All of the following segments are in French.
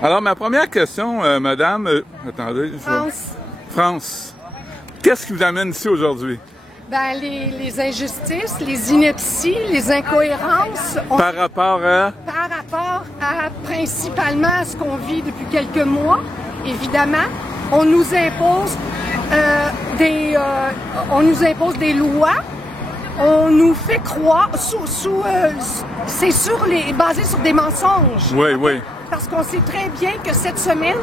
Alors, ma première question, madame... attendez, France. Qu'est-ce qui vous amène ici aujourd'hui? Ben, les injustices, les inepties, les incohérences. Par rapport à? Par rapport à, principalement, à ce qu'on vit depuis quelques mois, évidemment. On nous impose des lois. On nous fait croire, c'est basé sur des mensonges. Oui, oui. Parce qu'on sait très bien que cette semaine,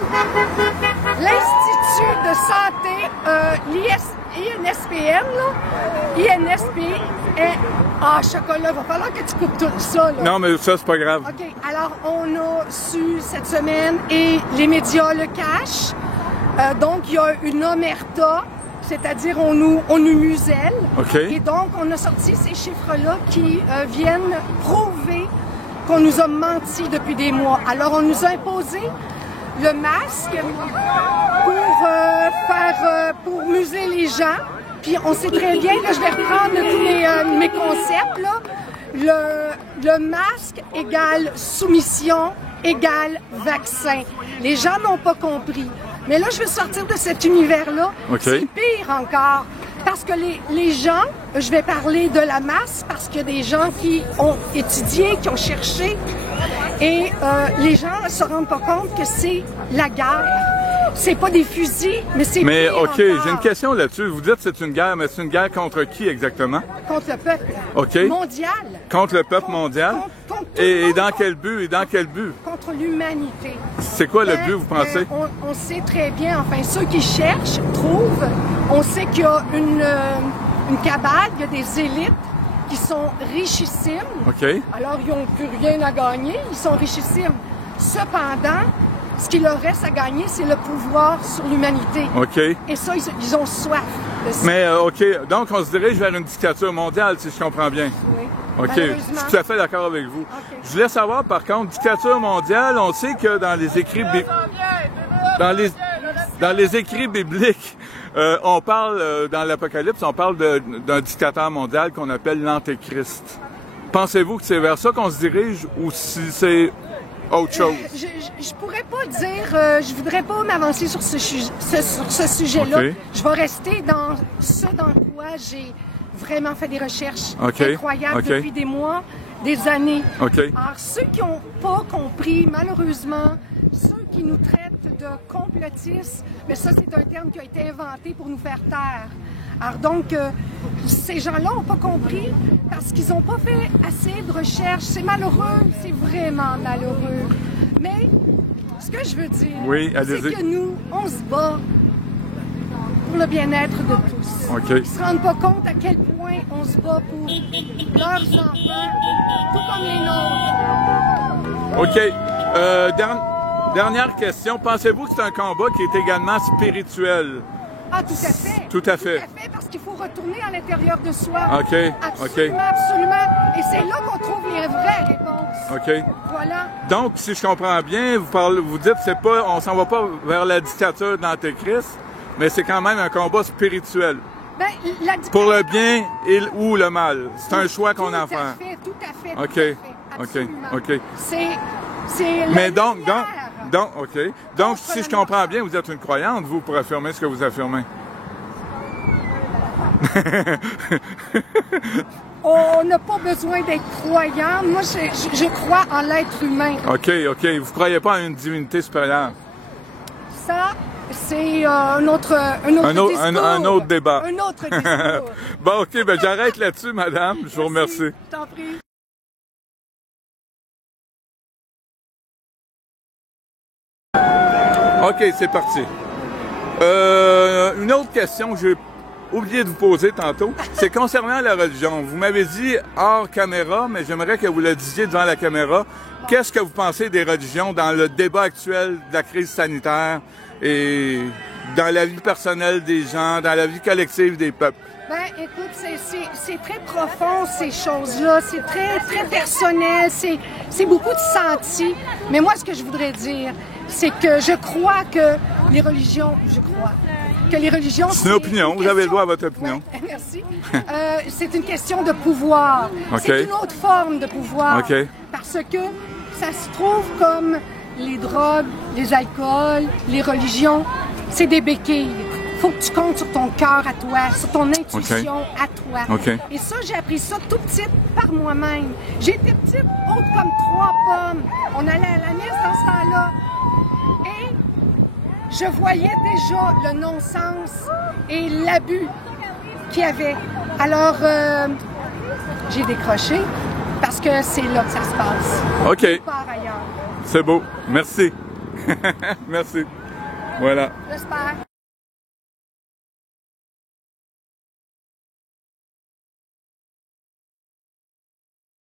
l'Institut de santé, INSPN, chocolat, va falloir que tu coupes tout ça, là. Non, mais ça, c'est pas grave. OK. Alors, on a su cette semaine, et les médias le cachent, donc il y a une omerta, c'est-à-dire on nous muselle. OK. Et donc, on a sorti ces chiffres-là qui viennent prouver qu'on nous a menti depuis des mois. Alors, on nous a imposé le masque pour museler les gens. Puis, on sait très bien, là, je vais reprendre tous mes concepts, là. Le masque égale soumission égale vaccin. Les gens n'ont pas compris. Mais là, je veux sortir de cet univers-là. Okay. C'est pire encore. Parce que les gens, je vais parler de la masse, parce qu'il y a des gens qui ont étudié, qui ont cherché, et les gens ne se rendent pas compte que c'est la guerre. C'est pas des fusils, mais c'est pire. Mais OK, encore. j'ai une question là-dessus. Vous dites que c'est une guerre, mais c'est une guerre contre qui exactement? Contre le peuple. OK. Mondial. Contre le peuple mondial? Contre Et dans quel but? Et dans quel but? Contre l'humanité. C'est quoi le but, vous pensez? On sait très bien, enfin, ceux qui cherchent trouvent. On sait qu'il y a une cabale, il y a des élites qui sont richissimes. OK. Alors, ils n'ont plus rien à gagner, ils sont richissimes. Cependant, ce qu'il leur reste à gagner, c'est le pouvoir sur l'humanité. OK. Et ça, ils ont soif de ça. Mais, OK, donc on se dirige vers une dictature mondiale, si je comprends bien. Oui. OK, je suis tout à fait d'accord avec vous. Okay. Je voulais savoir, par contre, dictature mondiale, on sait que dans les écrits bibliques, on parle, dans l'Apocalypse, on parle d'un dictateur mondial qu'on appelle l'Antéchrist. Pensez-vous que c'est vers ça qu'on se dirige ou si c'est autre chose? Je pourrais pas dire, je voudrais pas m'avancer sur ce sujet-là. Okay. Je vais rester dans ce dans quoi j'ai vraiment fait des recherches incroyables depuis des mois, des années. Alors, ceux qui n'ont pas compris, malheureusement, ceux qui nous traitent de complotistes, mais ça, c'est un terme qui a été inventé pour nous faire taire. Alors donc, ces gens-là n'ont pas compris parce qu'ils n'ont pas fait assez de recherches. C'est malheureux, c'est vraiment malheureux. Mais ce que je veux dire, c'est que nous, on se bat pour le bien-être de tous. Ils ne se rendent pas compte à quel point on se bat pour leurs enfants, tout comme les nôtres. OK. Dernière question. Pensez-vous que c'est un combat qui est également spirituel? Ah, tout à fait. Tout à fait. Tout à fait, parce qu'il faut retourner à l'intérieur de soi. OK. Absolument, absolument. Et c'est là qu'on trouve les vraies réponses. OK. Voilà. Donc, si je comprends bien, vous dites c'est pas, on s'en va pas vers la dictature de l'Antéchrist, mais c'est quand même un combat spirituel. Ben, pour le bien ou le mal. C'est un choix qu'on a à faire. Tout à fait. OK. Absolument. OK. C'est mais donc, OK. Donc, si je comprends bien, vous êtes une croyante, vous, pour affirmer ce que vous affirmez. On n'a pas besoin d'être croyant. Moi, je crois en l'être humain. OK. Vous ne croyez pas en une divinité supérieure? Ça, c'est un autre discours. Un autre débat. Un autre discours. Bon, OK, ben j'arrête là-dessus, madame. Je vous remercie. Je t'en prie. OK, c'est parti. Une autre question que j'ai oublié de vous poser tantôt, c'est concernant la religion. Vous m'avez dit hors caméra, mais j'aimerais que vous le disiez devant la caméra. Qu'est-ce que vous pensez des religions dans le débat actuel de la crise sanitaire et dans la vie personnelle des gens, dans la vie collective des peuples? Ben, écoute, c'est très profond, ces choses-là. C'est très, très personnel. C'est beaucoup de senti. Mais moi, ce que je voudrais dire, c'est que je crois que les religions... C'est une opinion. Vous avez le droit à votre opinion. Ouais, merci. C'est une question de pouvoir. C'est une autre forme de pouvoir. Parce que ça se trouve comme les drogues, les alcools, les religions, c'est des béquilles. Faut que tu comptes sur ton cœur à toi, sur ton intuition à toi. Et ça, j'ai appris ça tout petite par moi-même. J'étais petite, haute comme 3 pommes. On allait à la messe dans ce temps-là. Et je voyais déjà le non-sens et l'abus qu'il y avait. Alors, j'ai décroché parce que c'est là que ça se passe. OK. Par ailleurs. C'est beau. Merci. Merci. Voilà. J'espère.